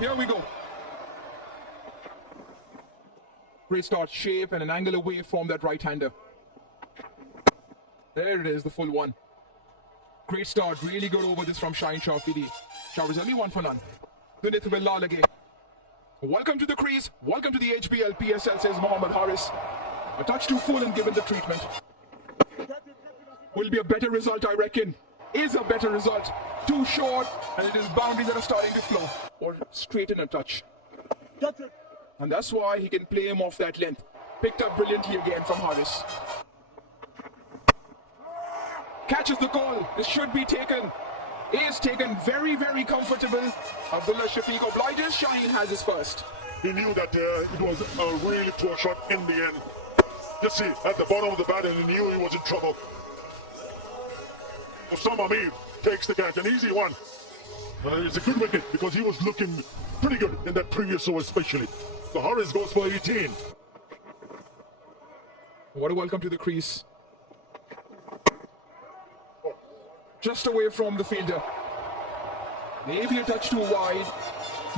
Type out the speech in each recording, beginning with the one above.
Here we go. Great start, shape and an angle away from that right-hander. There it is, the full one. Great start, really good over this from Shaheen Shah Afidi. Shahrizami 1 for none. Dunit Bilal again. Welcome to the crease, welcome to the HBL PSL, says Mohammad Haris. A touch too full and given the treatment. Will be a better result, I reckon. Is a better result. Too short, and it is boundaries that are starting to flow. Or straighten a touch. And that's why he can play him off that length. Picked up brilliantly again from Haris. Catches the call. This should be taken. Is taken very, very comfortable. Abdullah Shafiq obliges. Shaheen has his first. He knew that it was a really poor shot in the end. Just see, at the bottom of the bat, and he knew he was in trouble. Osama Mir takes the catch, an easy one. It's a good wicket because he was looking pretty good in that previous over especially. So Haris goes for 18. What a welcome to the crease. Just away from the fielder. Maybe a touch too wide.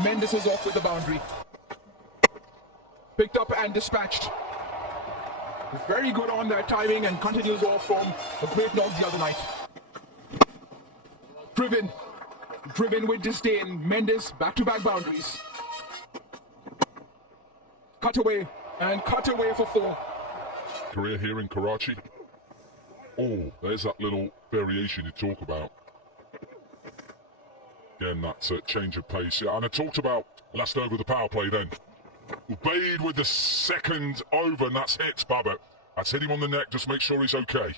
Mendes was off with the boundary. Picked up and dispatched. Very good on that timing and continues off from a great knock the other night. Driven with disdain. Mendes back-to-back boundaries. Cut away for 4. Career here in Karachi. Oh, there's that little variation you talk about. Again, that's a change of pace. Yeah, and I talked about last over the power play then. Ubaid with the second over, and that's hit, Baba. That's hit him on the neck, just make sure he's okay.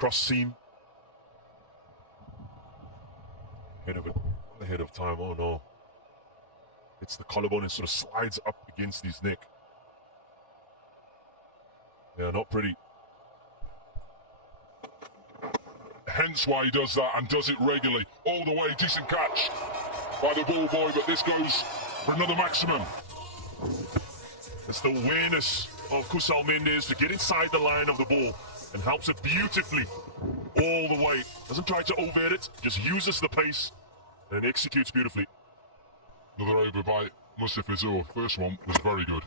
Cross seam. Ahead of time, oh no. It's the collarbone and sort of slides up against his neck. Yeah, not pretty. Hence why he does that and does it regularly. All the way, decent catch by the ball boy, but this goes for another maximum. It's the awareness of Kusal Mendes to get inside the line of the ball and helps it beautifully all the way. Doesn't try to over it, just uses the pace and executes beautifully. Another over by Mustif Azur. First one was very good.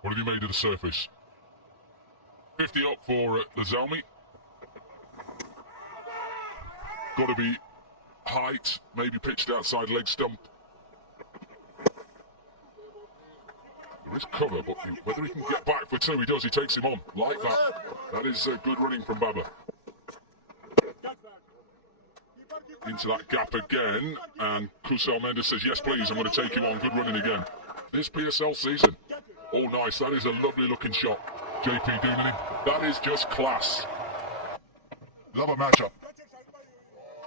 What have you made of the surface? 50 up for the zalmi. Got to be height, maybe pitched outside leg stump. There is cover, but whether he can get back for 2, he does. He takes him on like that. That is good running from Baba. Into that gap again, and Kusal Mendes says, yes please, I'm going to take you on. Good running again. This PSL season. Oh nice, that is a lovely looking shot. JP doing him. That is just class. Love a matchup.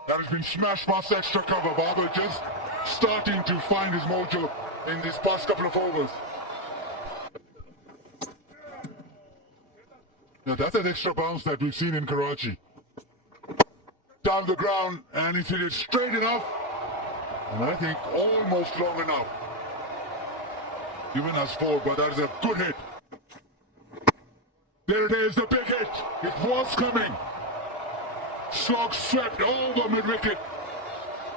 That has been smashed past extra cover. Baba just starting to find his mojo in these past couple of overs. Now that's an extra bounce that we've seen in Karachi. Down the ground, and he's hit it straight enough, and I think almost long enough. Given us 4, but that is a good hit. There it is, the big hit. It was coming. Slog swept over mid-wicket,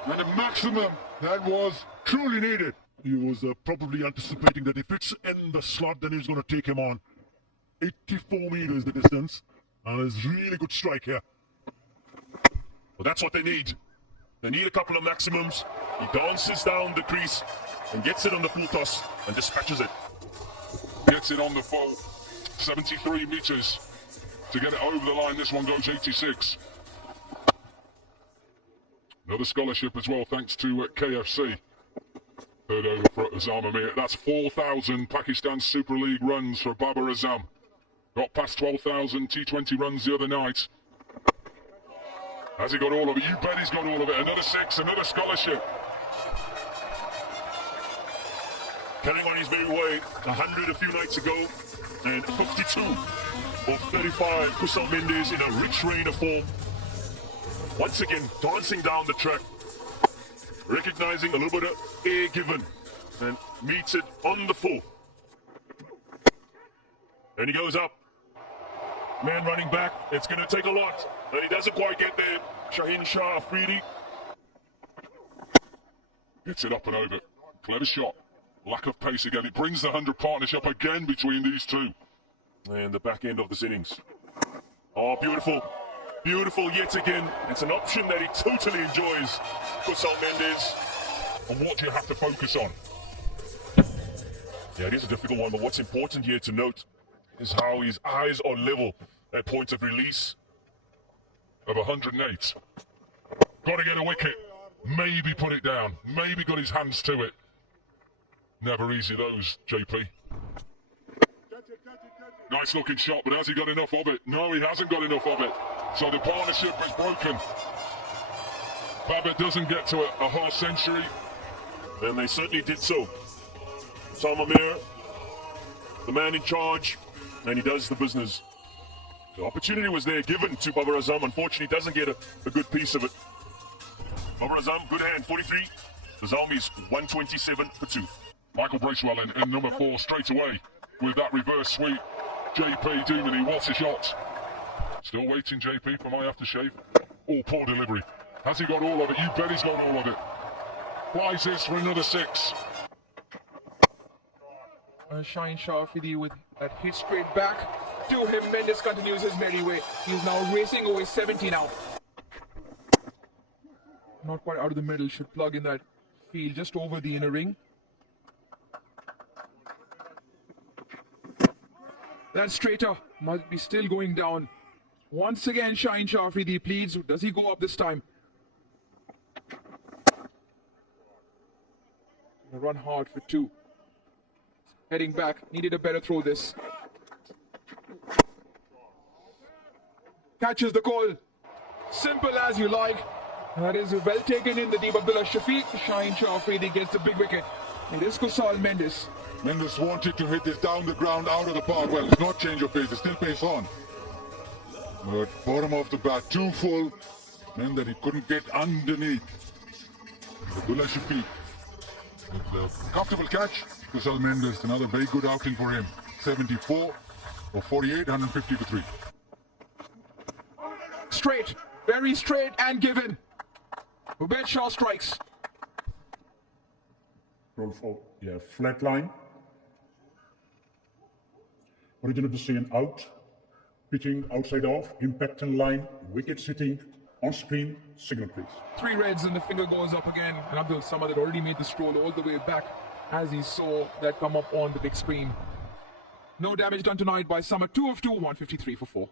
and a maximum that was truly needed. He was probably anticipating that if it's in the slot, then he's going to take him on. 84 meters the distance, and it's really good strike here. Well, that's what they need. They need a couple of maximums. He dances down the crease and gets it on the full toss and dispatches it. Gets it on the full 73 meters to get it over the line. This one goes 86. Another scholarship as well, thanks to KFC. Third over for Azam Amir. That's 4,000 Pakistan Super League runs for Babar Azam. Got past 12,000 T20 runs the other night. Has he got all of it? You bet he's got all of it. Another 6, another scholarship. Carrying on his merry way, 100 a few nights ago, and 52 of 35. Kusal Mendes in a rich rain of form. Once again, dancing down the track, recognizing a little bit of air given, and meets it on the full. And he goes up. Man running back, it's going to take a lot, and he doesn't quite get there. Shaheen Shah Afridi Gets it up and over. Clever shot. Lack of pace again. It brings the 100 partnership again between these two. And the back end of the innings. Oh, beautiful. Beautiful yet again. It's an option that he totally enjoys. Kusal Mendes. And what do you have to focus on? Yeah, it is a difficult one, but what's important here to note is how his eyes are level at point of release. Of 108. Got to get a wicket. Maybe put it down. Maybe got his hands to it. Never easy those, JP. Nice looking shot, but has he got enough of it? No, he hasn't got enough of it. So the partnership is broken. Babbitt doesn't get to a half century. And they certainly did so. Salma Mir, the man in charge, and he does the business. The opportunity was there given to Babar Azam. Unfortunately, doesn't get a good piece of it. Babar Azam, good hand, 43. The Zalmi's 127 for 2. Michael Bracewell in number 4 straight away with that reverse sweep. JP Doomany, what's a shot? Still waiting, JP, for my aftershave. Oh, poor delivery. Has he got all of it? You bet he's got all of it. Flies this for another 6. Shine Shah Fidi with that hit straight back to him. Mendes continues his merry way. He's now racing over 70 now. Not quite out of the middle, should plug in that field just over the inner ring. That straighter must be still going down. Once again, Shine Shah Fidi pleads. Does he go up this time? Run hard for 2. Heading back, needed a better throw this. Catches the call. Simple as you like. That is well taken in the deep. Abdullah Shafiq. Shine Shah Fidi gets the big wicket. It is Kusal Mendes. Mendes wanted to hit this down the ground out of the park. Well, it's not change of pace, it's still pace on. But bottom of the bat, too full. Meant that he couldn't get underneath. Abdullah Shafiq. With a comfortable catch. Kusal Mendes, another very good outing for him. 74 or 48, 150 for 3. Straight, very straight and given. Ubaid Shah strikes. Roll for, flat line. Origin of the scene out. Pitching outside off. Impact on line. Wicket sitting. On screen. Signal please. 3 reds and the finger goes up again. And Abdul Samad had already made the stroll all the way back as he saw that come up on the big screen. No damage done tonight by Samad. 2 of 2, 153 for 4.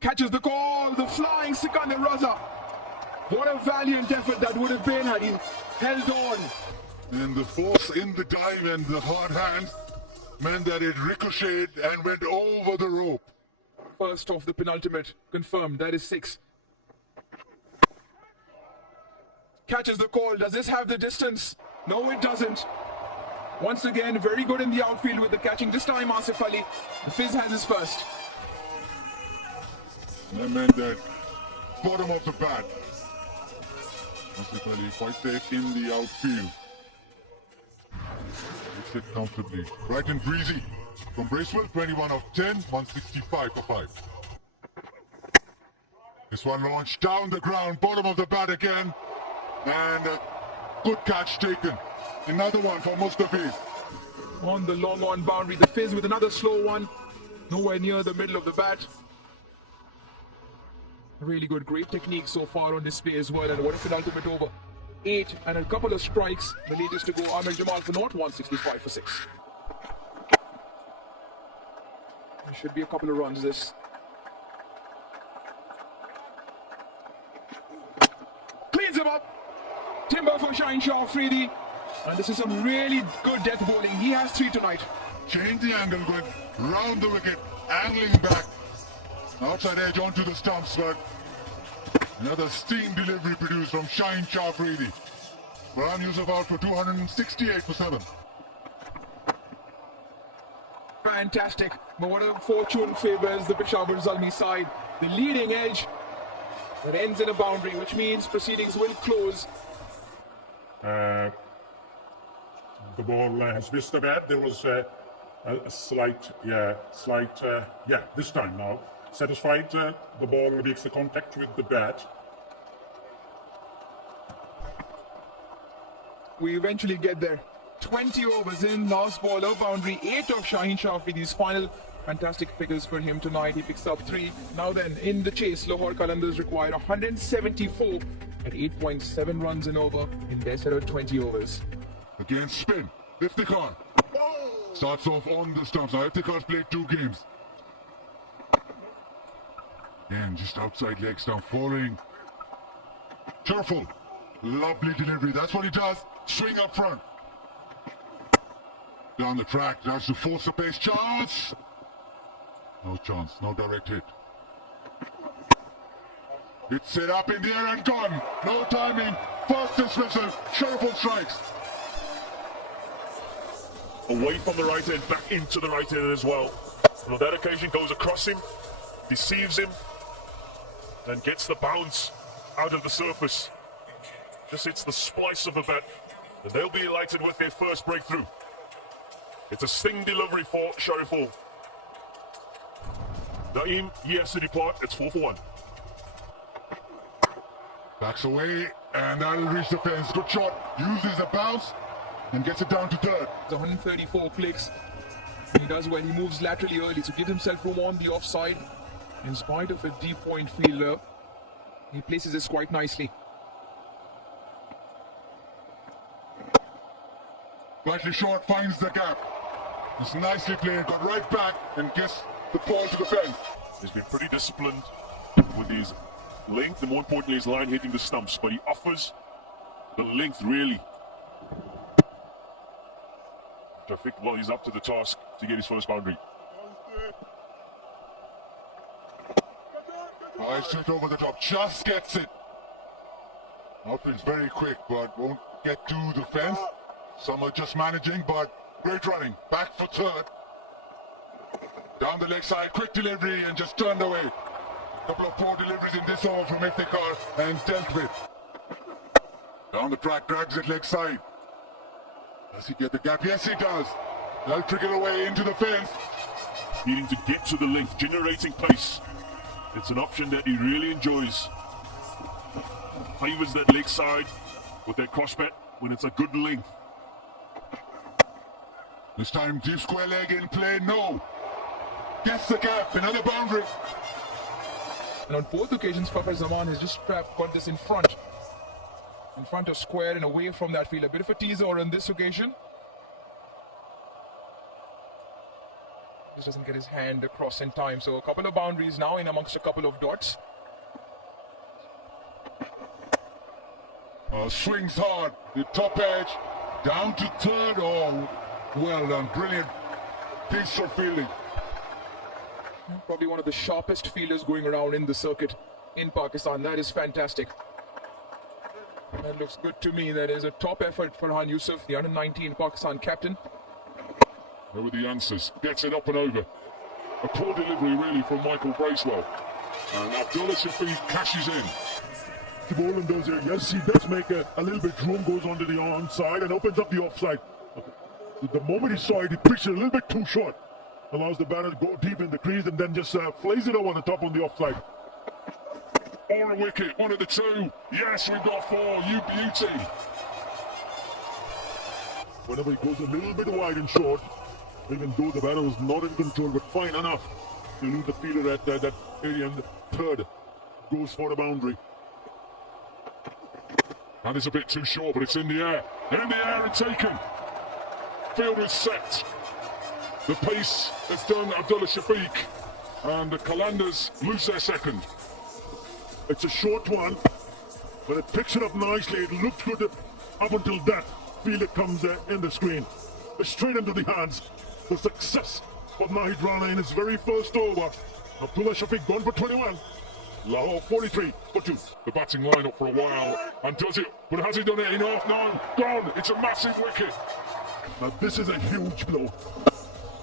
Catches the call, the flying Sikandar Raza. What a valiant effort that would have been had he held on. And the force in the dive and the hard hand meant that it ricocheted and went over the rope. First off the penultimate, confirmed, that is 6. Catches the call, does this have the distance? No, it doesn't. Once again, very good in the outfield with the catching. This time, Asif Ali, the Fizz has his first. That meant that bottom of the bat. Asif Ali quite safe in the outfield. Hits it comfortably. Bright and breezy. From Bracewell, 21 of 10, 165 for 5. This one launched down the ground, bottom of the bat again. And a good catch taken. Another one for Mustafiz. On the long on boundary, the Fizz with another slow one. Nowhere near the middle of the bat. Really good, great technique so far on display as well. And what a penultimate over. 8 and a couple of strikes. The latest to go, Amir Jamal for naught, 165 for 6. There should be a couple of runs this. Cleans him up. Timber for Shine Shah Fidi. And this is some really good death bowling. He has 3 tonight. Change the angle, going round the wicket, angling back. Outside edge onto the stumps, but another steam delivery produced from Shine Shah Fidi. Farhan Yusuf out for 268 for 7. Fantastic. But what a fortune favors the Peshawar Zalmi side. The leading edge that ends in a boundary, which means proceedings will close. The ball has missed the bat. There was a slight, this time now. Satisfied, the ball makes the contact with the bat. we eventually get there. 20 overs in, last ball up boundary, 8 of Shaheen Shafidi's final. Fantastic figures for him tonight. He picks up 3. Now then, in the chase, Lahore Qalandars require 174 at 8.7 runs an over in their set of 20 overs. Again, spin. Iftikhar. Starts off on the stumps. Now, Iftikhar's played 2 games. Again, just outside leg stump, falling. Careful. Lovely delivery. That's what he does. Swing up front. Down the track. That's to force the pace. Chance. No chance. No direct hit. It's set up in the air and gone. No timing. First dismissal. Shariful strikes. Away from the right end, back into the right end as well. And on that occasion, goes across him, deceives him, and gets the bounce out of the surface. Just hits the splice of a bat, and they'll be delighted with their first breakthrough. It's a sting delivery for Shariful. Naeem, he has to depart. It's 4 for 1. Backs away, and that'll reach the fence. Good shot. Uses a bounce and gets it down to third. 134 clicks. He does well. He moves laterally early to give himself room on the offside. In spite of a deep point fielder, he places this quite nicely. Slightly short, finds the gap. It's nicely played, got right back and gets the ball to the fence. He's been pretty disciplined with his length and more importantly his line hitting the stumps, but he offers the length really. Terrific. Well, he's up to the task to get his first boundary. Nice straight over the top, just gets it. Outfield's very quick, but won't get to the fence. Some are just managing, but great running. Back for third. Down the leg side, quick delivery and just turned away. Couple of poor deliveries in this over from Iftikhar and dealt with. Down the track, drags it leg side. Does he get the gap? Yes, he does. That'll trickle away into the fence. Needing to get to the length, generating pace. It's an option that he really enjoys. Favors that leg side with that cross bat when it's a good length. This time, deep square leg in play. No. Gets the gap. Another boundary. And on both occasions, Fakhar Zaman has just got this in front of square and away from that field. A bit of a teaser on this occasion. Just doesn't get his hand across in time. So a couple of boundaries now in amongst a couple of dots. Swings hard. The top edge. Down to third. Oh, well done. Brilliant piece of fielding. Probably one of the sharpest fielders going around in the circuit in Pakistan. That is fantastic. That looks good to me. That is a top effort for Farhan Yusuf, the under-19 Pakistan captain. There were the answers. Gets it up and over. A poor delivery really from Michael Bracewell. And Abdullah Shafiq cashes in. The bowler does here. Yes, he does make a little bit room, goes onto the onside and opens up the offside. The moment he saw it, he pitched it a little bit too short. Allows the batter to go deep in the crease and then just flays it over the top on the offside. Or a wicket, one of the two. Yes, we've got 4. You beauty. Whenever he goes a little bit wide and short, even though the batter was not in control, but fine enough to leave the fielder at that area, and the third goes for the boundary. That is a bit too short, but it's in the air. In the air and taken. Fielder is set. The pace has done Abdullah Shafiq, and the Qalandars lose their second. It's a short one, but it picks it up nicely. It looked good up until that fielder comes in the screen. Straight into the hands. The success of Nahid Rana in his very first over. Abdullah Shafiq gone for 21. Lahore 43 for 2. The batting lineup for a while, and does it, but has he done it enough? No, gone. It's a massive wicket. Now this is a huge blow.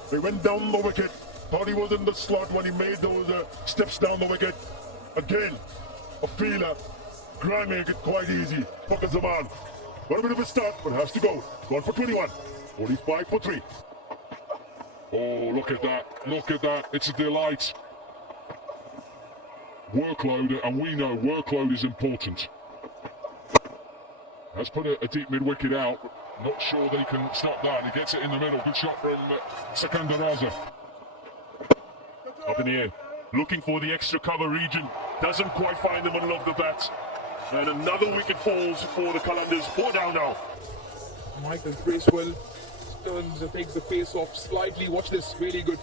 He went down the wicket, thought he was in the slot when he made those steps down the wicket. Again, a fielder, can't make it quite easy. Fakhar Zaman, got a bit of a start, but has to go. Gone for 21, 45 for 3. Oh, look at that. Look at that. It's a delight. Workload, and we know workload is important. Has put a deep mid-wicket out. Not sure they can stop that. He gets it in the middle. Good shot from Sikandar Raza. Up in the air, looking for the extra cover region. Doesn't quite find the middle of the bat. And another wicket falls for the Qalandars. 4 down now. Michael Bracewell takes the pace off slightly. Watch this, really good.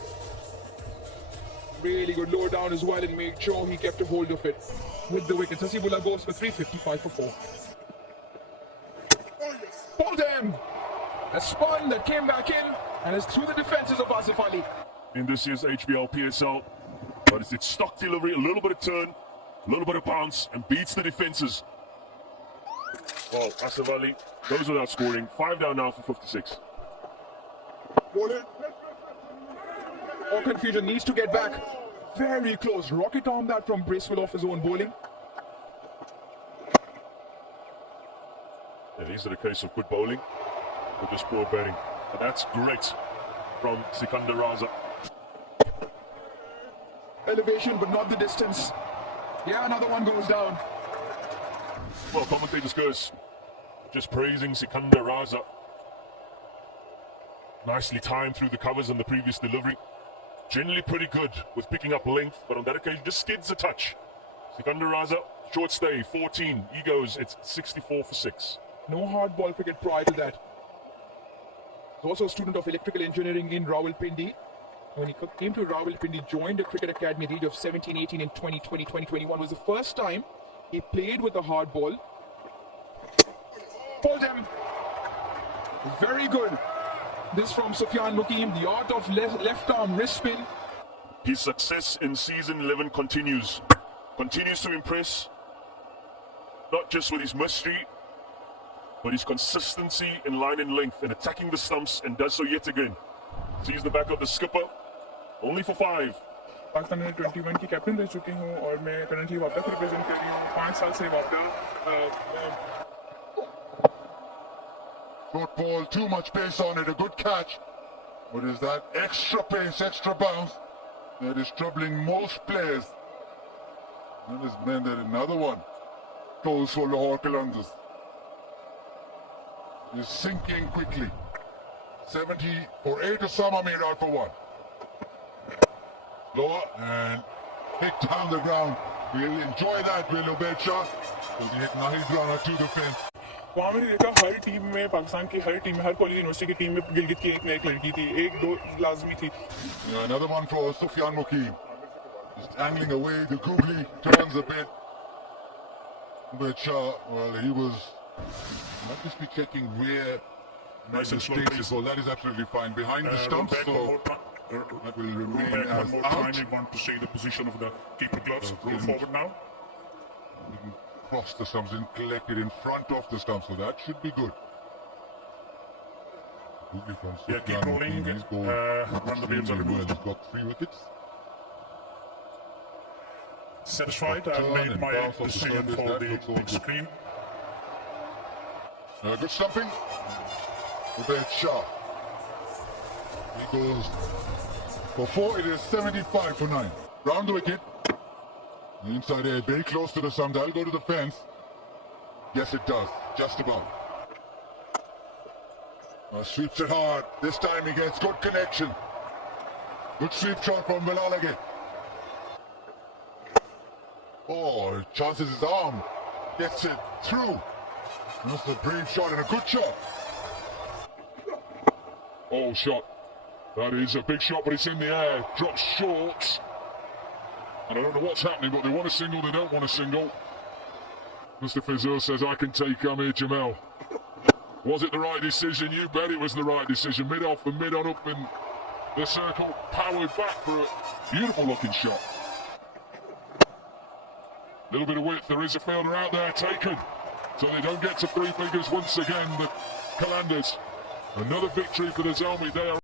Really good, lower down as well, and made sure he kept a hold of it with the wicket. Hasibullah goes for 355 for 4. Pulled him! A spun that came back in and is through the defenses of Asif Ali. In this year's HBL PSL, but it's stock delivery, a little bit of turn, a little bit of bounce, and beats the defenses. Well, Asif Ali goes without scoring. 5 down now for 56. All confusion, needs to get back. Very close. Rocket arm that from Bracewell off his own bowling. And these are the case of good bowling with this poor batting. And that's great from Sikandar Raza. Elevation, but not the distance. Yeah, another one goes down. Well, commentators curse. Just praising Sikandar Raza. Nicely timed through the covers on the previous delivery. Generally pretty good with picking up length, but on that occasion just skids a touch. Sikandar Raza, short stay, 14. He goes, it's 64 for 6. No hard ball cricket prior to that. He's also a student of electrical engineering in Rawalpindi. When he came to Rawalpindi, joined the cricket academy at the age of 17, 18 in 2020, 2021 was the first time he played with a hard ball. Pulled him. Very good. This from Sufyan Mukim, the art of left arm wrist spin. His success in season 11 continues. Continues to impress. Not just with his mystery, but his consistency in line and length and attacking the stumps, and does so yet again. Sees the back of the skipper, only for 5. Pakistan में 21 की captain रह चुकी हूँ और मैं currently वापस represent कर रही हूँ 5 साल से वापस Short ball, too much pace on it, a good catch. But is that extra pace, extra bounce that is troubling most players. That has meant that another one goes for Lahore Qalandars. Is sinking quickly. 70 for 8 Osama made out for 1. Lower and hit down the ground. We'll enjoy that, will Ubaid Shah. Because he hit Nahid Rana to the fence. वहाँ मैंने देखा हर team में पाकिस्तान की हर team में हर college university की team में गिलगित की एक न एक लड़की थी एक दो लाजमी थी. Another one for Sufyan Mukim. Just angling away, the googly turns a bit. But well, he was might just be checking where Nice and slow pace. so that is absolutely fine. Behind the stumps, so that will remain as one more out. time. We want to see the position of the keeper gloves. Roll forward now. Cross the stumps and collected in front of the stumps, so that should be good. Googly from Yeah, keep Sufyan rolling. Mukim, he's bowled Run the wheels are extremely well. removed. He's got 3 wickets. Satisfied. I've Turn made and my bounce off the decision surface, for that the looks all big good. screen. Good stumping. Ubaid Shah. He goes for 4. It is 75 for 9. Round the wicket. The inside edge, very close to the stump. That'll go to the fence. Yes, it does. Just about. Sweeps it hard. This time he gets good connection. Good sweep shot from Bilal again. Oh, chances his arm. Gets it through. That's a brave shot and a good shot. Oh, shot. That is a big shot, but it's in the air. Drops short. And I don't know what's happening, but they want a single, they don't want a single. Mr. Fizur says, I can take Amir Jamel. Was it the right decision? You bet it was the right decision. Mid off and mid on up in the circle. Powered back for a beautiful looking shot. Little bit of width. There is a fielder out there taken. So they don't get to 3 figures once again, the Qalandars. Another victory for the Zalmi. They are